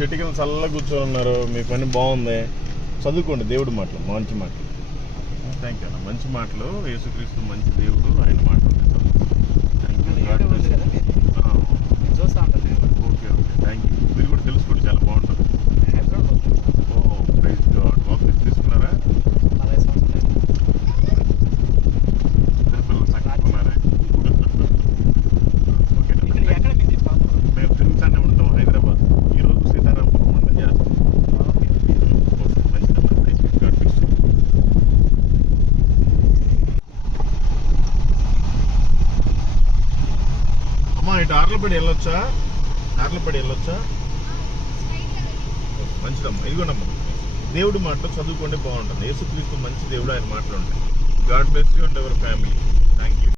చెట్టు కింద చల్లగా కూర్చొని ఉన్నారు, మీ పని బాగుంది. చదువుకోండి దేవుడి మాటలు, మంచి మాటలు. థ్యాంక్ యూ అన్న. మంచి మాటలు, యేసుక్రీస్తు మంచి దేవుడు, ఆయన మాటలు thank you. Okay okay, thank you. మీరు కూడా తెలుసుకోండి, చాలా బాగుంటుంది. ఓ ప్రైజ్ గాడ్. వాపస్ తీసుకున్నారా? పిల్లలు చక్కకున్నారా? ఓకే, మేము తిరుగుతానే ఉంటాం హైదరాబాద్. ఈరోజు సీతారామపురం అంటే చేస్తాం. మంచిదమ్మా, thank you. God bless you. అమ్మా ఇటు ఆర్లపడి వెళ్ళొచ్చా? ఆర్లపడి వెళ్ళొచ్చా? మంచిదమ్మా, ఇదిగోనమ్మా దేవుడి మాటలు చదువుకోండి, బాగుంటుంది. యేసుక్రీస్తు మంచి దేవుడు, ఆయన మాటలు ఉంటాయి. God bless you and our family. Thank you.